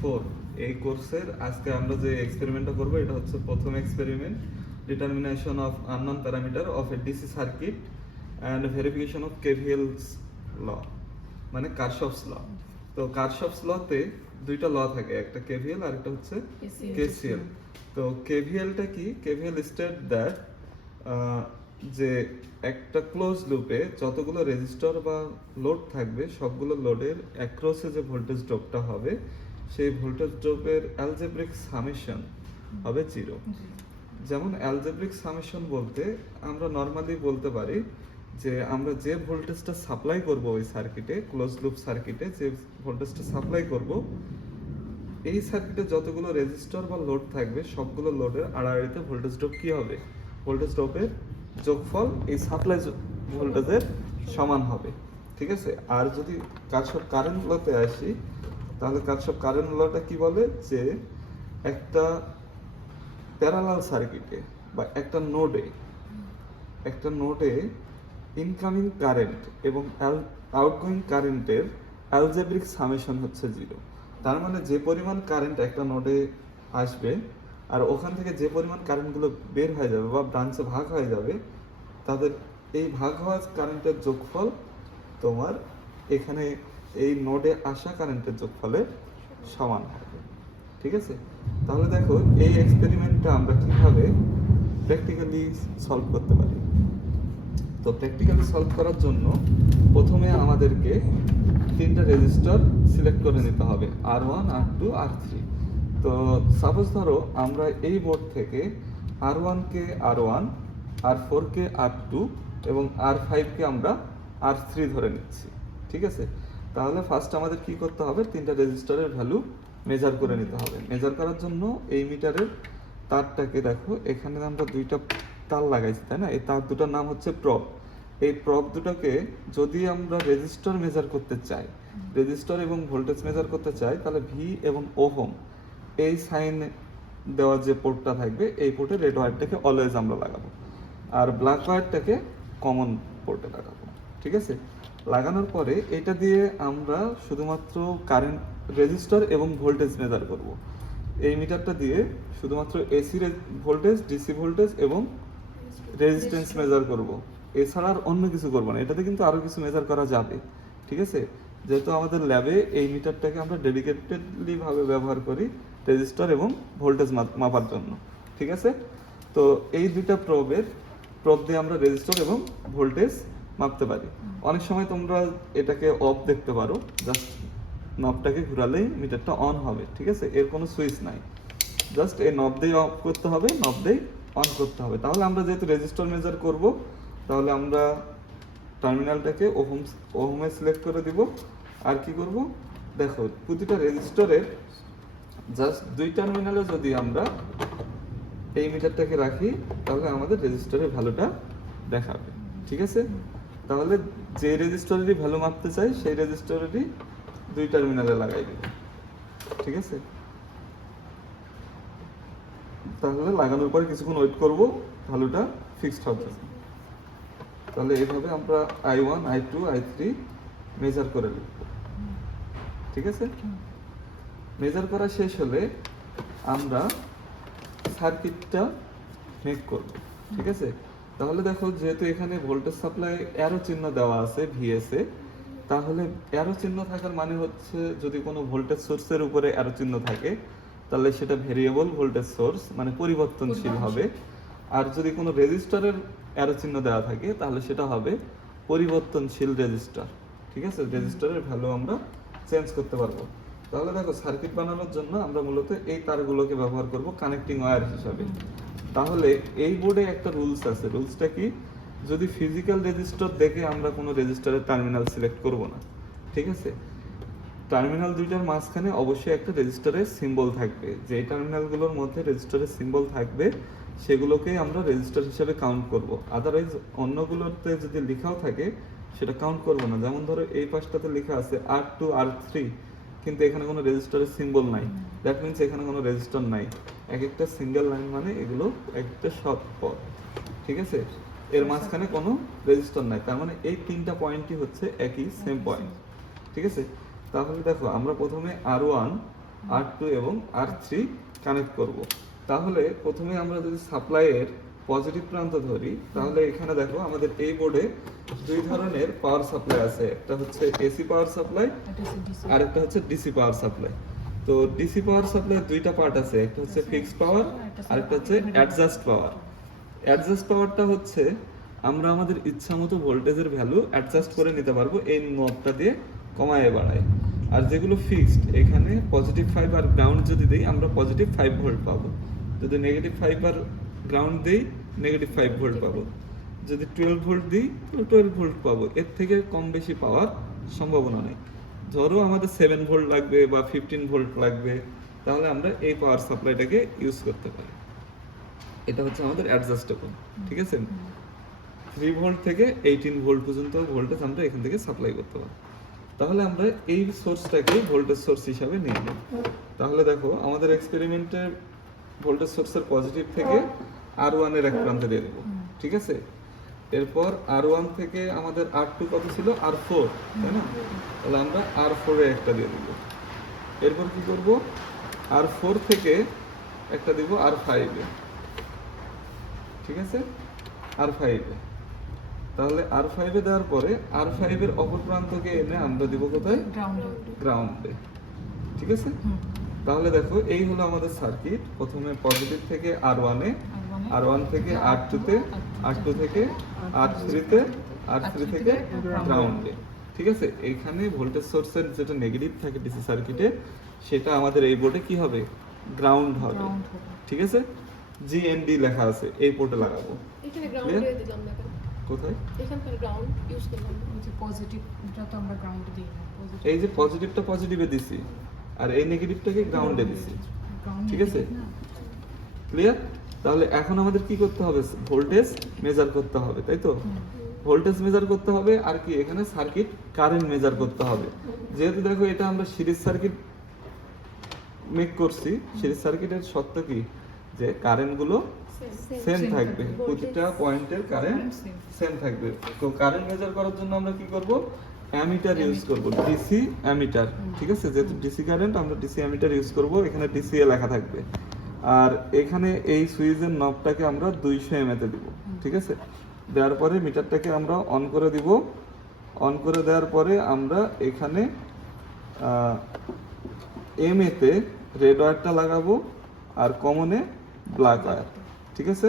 4 এই কোর্সের আজকে আমরা যে এক্সপেরিমেন্টটা করব এটা হচ্ছে প্রথম experiment, determination of unknown parameter of a DC circuit and verification of KVL's law, মানে কারশফস ল। তো কারশফস লতে দুইটা ল থাকে, একটা কেভিএল আর একটা হচ্ছে কেসিএল। তো কেভিএলটা কি? কেভিএল স্টেট দ্যাট যে একটা ক্লোজ লুপে যতগুলো রেজিস্টর বা লোড থাকবে সবগুলো লোডের অ্যাক্রসে যে ভোল্টেজ ড্রপটা হবে সেই ভোল্টেজ ড্রপের অ্যালজেব্রিক সামেশন হবে 0। যেমন অ্যালজেব্রিক সামেশন বলতে আমরা নর্মালি বলতে পারি যে আমরা যে ভোল্টেজটা সাপ্লাই করব ওই সার্কিটে, ক্লোজ লুপ সার্কিটে যে ভোল্টেজটা সাপ্লাই করব, এই সার্কিটে যতগুলো রেজিস্টর বা লোড থাকবে সবগুলো লোডের আড়াআড়িতে ভোল্টেজ ড্রপ কি হবে? ভোল্টেজ ড্রপের যোগফল এই সাপ্লাই ভোল্টেজের সমান হবে, ঠিক আছে? আর যদি কারশফ কারেন্ট লতে আসি, তাহলে কারশফ কারেন্ট লটা কি বলে যে একটা প্যারালাল সার্কিটে বা একটা নোডে ইনকামিং কারেন্ট এবং আউটগোয়িং কারেন্টের অ্যালজেব্রিক সামেশন হচ্ছে 0। তার মানে যে পরিমাণ কারেন্ট একটা নোডে আসবে আর ওখান থেকে যে পরিমাণ কারেন্টগুলো বের হয়ে যাবে বা ব্রাঞ্চে ভাগ হয়ে যাবে, তাদের এই ভাগ হওয়া কারেন্টের যোগফল তোমার এখানে এই নোডে আসা কারেন্টের যোগফলের সমান হবে, ঠিক আছে? তাহলে দেখো এই এক্সপেরিমেন্টটা আমরা কিভাবে প্র্যাকটিক্যালি সলভ করতে পারি। তো প্র্যাকটিক্যালি সলভ করার জন্য প্রথমে আমাদেরকে তিনটা রেজিস্টার সিলেক্ট করে নিতে হবে, R1, R2, R3। তো সাপোজ ধরো আমরা এই বোর্ড থেকে R1 কে R1, R4 কে R2 এবং R5 কে আমরা R3 ধরে নিচ্ছি, ঠিক আছে? তাহলে ফার্স্ট আমাদের কি করতে হবে? তিনটা রেজিস্টারের ভ্যালু মেজার করে নিতে হবে। মেজার করার জন্য এই মিটারের তারটাকে দেখো, এখানে আমরা দুইটা তার লাগাইছি, তাই না? এই তার দুটার নাম হচ্ছে প্রব। এই প্রব দুটোকে যদি আমরা রেজিস্টার মেজার করতে চাই, রেজিস্টার এবং ভোল্টেজ মেজার করতে চাই, তাহলে ভি এবং ওহম এই সাইন দেওয়া যে পোর্টটা থাকবে এই পোর্টে রেড ওয়্যারটাকে অলওয়েজ আমরা লাগাবো আর ব্ল্যাক ওয়্যারটাকে কমন পোর্টে লাগাবো, ঠিক আছে? লাগানোর পরে এটা দিয়ে আমরা শুধুমাত্র কারেন্ট, রেজিস্টার এবং ভোল্টেজ মেজার করব। এই মিটারটা দিয়ে শুধুমাত্র এসি ভোল্টেজ, ডিসি ভোল্টেজ এবং রেজিস্ট্যান্স মেজার করব, এছাড়া আর অন্য কিছু করব না। এটাতে কিন্তু আরো কিছু মেজার করা যাবে, ঠিক আছে? যেহেতু আমাদের ল্যাবে এই মিটারটাকে আমরা ডেডিকেটেডলি ভাবে ব্যবহার করি রেজিস্টার এবং ভোল্টেজ মাপার জন্য, ঠিক আছে? তো এই দুইটা প্রব দিয়ে আমরা রেজিস্টার এবং ভোল্টেজ মাপতে পারি। অনেক সময় তোমরা এটাকে অফ দেখতে পারো, জাস্ট নবটাকে ঘোরালেই মিটারটা অন হবে, ঠিক আছে? এর কোনো সুইচ নাই, জাস্ট এই নব দিয়ে অফ করতে হবে, নব দিয়ে অন করতে হবে। তাহলে আমরা যেহেতু রেজিস্টার মেজার করব, তাহলে আমরা টার্মিনালটাকে ওহমে সিলেক্ট করে দিব। আর কি করব? দেখো প্রতিটা রেজিস্টরের জাস্ট দুই টার্মিনালে যদি আমরা এই মিটারটাকে রাখি, তাহলে আমাদের রেজিস্টরের ভ্যালুটা দেখাবে, ঠিক আছে? তাহলে যে রেজিস্টরেরই ভ্যালু মাপতে চাই সেই রেজিস্টরেরই দুই টার্মিনালে লাগাই দিব, ঠিক আছে? তাহলে লাগানোর পরে কিছুক্ষণ ওয়েট করব, ভ্যালুটা ফিক্সড হবে। তাহলে এইভাবে আমরা I1, I2, I3 মেজার করে লিখব, ঠিক আছে? মেজার করা শেষ হলে আমরা সার্কিটটা মেক করব, ঠিক আছে? তাহলে দেখো যেহেতু এখানে ভোল্টেজ সাপ্লাই অ্যারো চিহ্ন দেওয়া আছে VS এ, তাহলে অ্যারো চিহ্ন থাকার মানে হচ্ছে যদি কোনো ভোল্টেজ সোর্সের উপরে অ্যারো চিহ্ন থাকে তাহলে সেটা ভেরিয়েবল ভোল্টেজ সোর্স, মানে পরিবর্তনশীল হবে। আর যদি কোনো রেজিস্টারের অ্যারো চিহ্ন দেওয়া থাকে তাহলে সেটা হবে পরিবর্তনশীল রেজিস্টার, ঠিক আছে? রেজিস্টারের ভ্যালু আমরা চেঞ্জ করতে পারবো। তাহলে দেখো সার্কিট বানানোর জন্য আমরা মূলত এই তারগুলোকে ব্যবহার করব কানেক্টিং ওয়্যার হিসাবে। তাহলে এই বোর্ডে একটা রুলস আছে, রুলসটা কি? যদি ফিজিক্যাল রেজিস্টার দেখে আমরা কোনো রেজিস্টারের টার্মিনাল সিলেক্ট করব না, ঠিক আছে? টার্মিনাল দুইটার মাঝখানে অবশ্যই একটা রেজিস্টারের সিম্বল থাকবে। যে টার্মিনালগুলোর মধ্যে রেজিস্টারের সিম্বল থাকবে সেগুলোকেই আমরা রেজিস্টার হিসেবে কাউন্ট করব। আদারওয়াইজ অন্যগুলোতে যদি লেখাও থাকে সেটা কাউন্ট করব না। যেমন ধরো এই পাশটাতে লেখা আছে R2, R3, কিন্তু এখানে কোনো রেজিস্টারের সিম্বল নাই, দ্যাট মিনস এখানে কোনো রেজিস্টার নাই। এক একটা সিঙ্গেল লাইন মানে এগুলো একটা শর্ট পথ, ঠিক আছে? এর মাঝখানে কোনো রেজিস্টার নাই, তার মানে এই তিনটা পয়েন্টই হচ্ছে একই সেম পয়েন্ট, ঠিক আছে? তাহলে দেখো আমরা প্রথমে R1 R2 এবং R3 কানেক্ট করব। তাহলে প্রথমে আমরা যদি সাপ্লাইয়ের পজিটিভ প্রান্ত ধরি, তাহলে এখানে দেখো আমাদের এই বোর্ডে দুই ধরনের পাওয়ার সাপ্লাই আছে, একটা হচ্ছে এসি পাওয়ার সাপ্লাই আর একটা হচ্ছে ডিসি পাওয়ার সাপ্লাই। তো ডিসি পাওয়ার সাপ্লাই দুইটা পার্ট আছে, একটা হচ্ছে ফিক্সড পাওয়ার আর একটা হচ্ছে অ্যাডজাস্ট পাওয়ার। অ্যাডজাস্ট পাওয়ারটা হচ্ছে আমরা আমাদের ইচ্ছা মতো ভোল্টেজের ভ্যালু অ্যাডজাস্ট করে নিতে পারবো এই নবটা দিয়ে কমায় বাড়ায়। আর যেগুলো ফিক্সড, এখানে পজিটিভ 5 আর গ্রাউন্ড যদি দিই আমরা পজিটিভ 5 ভোল্ট পাবো, যদি নেগেটিভ 5 আর গ্রাউন্ড দিই নেগেটিভ 5 ভোল্ট পাবো, যদি 12 ভোল্ট দিই তাহলে 12 ভোল্ট পাবো। এর থেকে কম বেশি পাওয়ার সম্ভাবনা নেই। ধরো আমাদের 7 ভোল্ট লাগবে বা 15 ভোল্ট লাগবে, তাহলে আমরা এই পাওয়ার সাপ্লাইটাকে ইউজ করতে পারি। এটা হচ্ছে আমাদের অ্যাডজাস্টেবল, ঠিক আছে। 3 ভোল্ট থেকে 18 ভোল্ট পর্যন্ত ভোল্টেজ আমরা এখান থেকে সাপ্লাই করতে পারি। তাহলে আমরা এই সোর্সটাকে ভোল্টেজ সোর্স হিসাবে নিয়ে নিই। তাহলে দেখো আমাদের এক্সপেরিমেন্টের ভোল্টেজ সোর্সের পজিটিভ থেকে R1 এর এক প্রান্তে দিয়ে দেবো, ঠিক আছে। এরপর R1 থেকে আমাদের R2 কত ছিল, R4, তাই না? তাহলে আমরা R4 এ একটা দিয়ে দেবো। এরপর কি করব, R4 থেকে একটা দিব R5 এ, ঠিক আছে, R5 এ। তাহলে R5 এ দেওয়ার পরে R5 এর অপর প্রান্তকে এনে আমরা দিব কোথায়, গ্রাউন্ডে, ঠিক আছে। তাহলে দেখো এই হলো আমাদের সার্কিট। প্রথমে পজিটিভ থেকে R1 এ, R1 থেকে R2 তে, R2 থেকে R3 তে, R3 থেকে গ্রাউন্ডে, ঠিক আছে। এখানে ভোল্টেজ সোর্সের যেটা নেগেটিভ থাকে ডিসি সার্কিটে, সেটা আমাদের এই বোর্ডে কি হবে, গ্রাউন্ড হবে, ঠিক আছে। জিএনডি লেখা আছে, এই পোর্টে লাগাবো। এখানে গ্রাউন্ডে দিলাম না কেন? কোথায়? এখানকার গ্রাউন্ড ইউজ করলাম না। ওই যে পজিটিভটা তো আমরা গ্রাউন্ডে দিই না, পজিটিভ এই যে পজিটিভটা পজিটিভে দিছি আর এই নেগেটিভটাকে গ্রাউন্ডে দিছি, ঠিক আছে, ক্লিয়ার। তাহলে এখন আমাদের কি করতে হবে, ভোল্টেজ মেজার করতে হবে, তাই তো। ভোল্টেজ মেজার করতে হবে আর কি এখানে সার্কিট কারেন্ট মেজার করতে হবে। যেহেতু দেখো এটা আমরা সিরিজ সার্কিট মেক করছি, সিরিজ সার্কিটের শর্ত কি, যে কারেন্ট গুলো সেম থাকবে, প্রতিটা পয়েন্টের কারেন্ট সেম থাকবে। তো কারেন্ট মেজার করার জন্য আমরা কি করব, অ্যামিটার ইউজ করব, ডিসি অ্যামিটার, ঠিক আছে। যেহেতু ডিসি কারেন্ট আমরা ডিসি অ্যামিটার ইউজ করব। এখানে ডিসি এ লেখা থাকবে আর এখানে এই সুইচের নবটাকে আমরা 200 এম তে দিব, ঠিক আছে। দেওয়ার পরে মিটারটাকে আমরা অন করে দিব। অন করে দেওয়ার পরে আমরা এখানে এম এতে রেড ওয়্যারটা লাগাবো আর কমনে ব্ল্যাক ওয়্যার, ঠিক আছে।